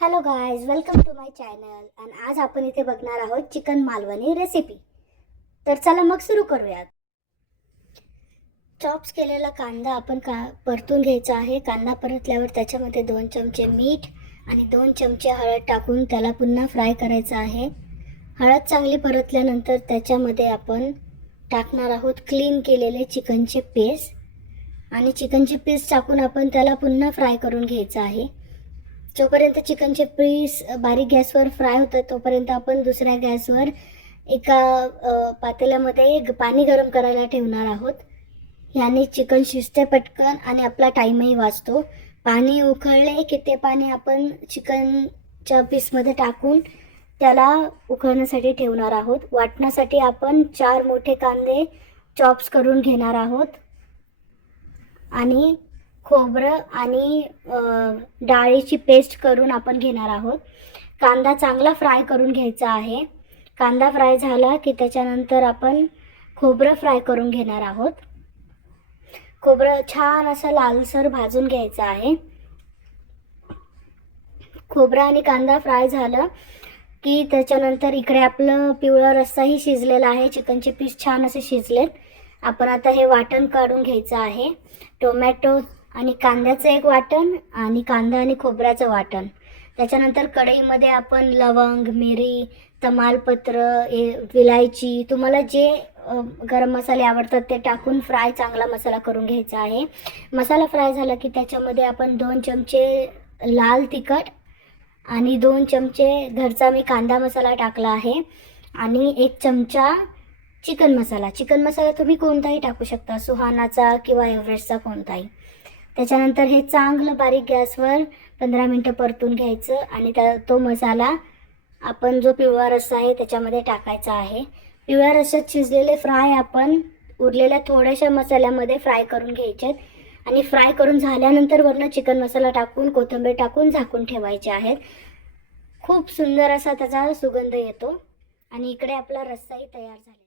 Hello guys, welcome to my channel. आणि आज आपण इथे बघणार आहोत चिकन मालवणी रेसिपी. तर चला मग सुरू करूयात. चॉप्स केलेला कांदा आपण परतून घ्यायचा आहे. कांदा परतल्यावर त्याच्यामध्ये 2 चमचे मीठ आणि 2 चमचे हळद टाकून त्याला पुन्हा फ्राय करायचं आहे. हळद चांगली परतल्यानंतर त्याच्यामध्ये आपण टाकणार आहोत क्लीन केलेले चिकनचे पीस. आणि चिकनचे पीस टाकून आपण त्याला पुन्हा फ्राय करून घ्यायचं आहे. जोपर्यंत चिकनचे पीस बारीक गॅसवर फ्राय होतात तोपर्यंत आपण दुसऱ्या गॅसवर एका पातेल्यामध्ये पाणी गरम करायला ठेवणार आहोत. याने चिकन शिजते पटकन आणि आपला टाईमही वाचतो. पाणी उकळले की ते पाणी आपण चिकनच्या पीसमध्ये टाकून त्याला उकळण्यासाठी ठेवणार आहोत. वाटण्यासाठी आपण 4 मोठे कांदे चॉप्स करून घेणार आहोत आणि खोबरं आणि डाळीची पेस्ट करून आपण घेणार आहोत. कांदा चांगला फ्राय करून घ्यायचा आहे. कांदा फ्राय झाला की त्याच्यानंतर आपण खोबरं फ्राय करून घेणार आहोत. खोबरं छान असं लालसर भाजून घ्यायचं आहे. खोबरं आणि कांदा फ्राय झालं की त्याच्यानंतर इकडे आपलं पिवळा रस्साही शिजलेला आहे. चिकनचे पीस छान असे शिजलेत. आपण आता हे वाटण काढून घ्यायचं आहे. टोमॅटो आणि कांद्याचं एक वाटण आणि कांदा आणि खोबऱ्याचं वाटण. त्याच्यानंतर कढईमध्ये आपण लवंग, मिरी, तमालपत्र, विलायची, तुम्हाला जे गरम मसाले आवडतात ते टाकून फ्राय चांगला मसाला करून घ्यायचा आहे. मसाला फ्राय झाला की त्याच्यामध्ये आपण 2 चमचे लाल तिखट आणि 2 चमचे घरचा मी कांदा मसाला टाकला आहे आणि 1 चमचा चिकन मसाला तुम्ही कोणताही टाकू शकता, सुहानाचा किंवा एव्हरेस्टचा कोणताही. त्याच्यानंतर हे चांगलं बारीक गॅसवर 15 मिनटं परतून घ्यायचं आणि तो मसाला आपण जो पिवळा रस्सा आहे त्याच्यामध्ये टाकायचा आहे. पिवळ्या रस्स्यात शिजलेले फ्राय आपण उरलेल्या थोड्याशा मसाल्यामध्ये फ्राय करून घ्यायचे आणि फ्राय करून झाल्यानंतर वरनं चिकन मसाला टाकून कोथिंबीर टाकून झाकून ठेवायचे आहेत. खूप सुंदर असा त्याचा सुगंध येतो आणि इकडे आपला रस्साही तयार झाला.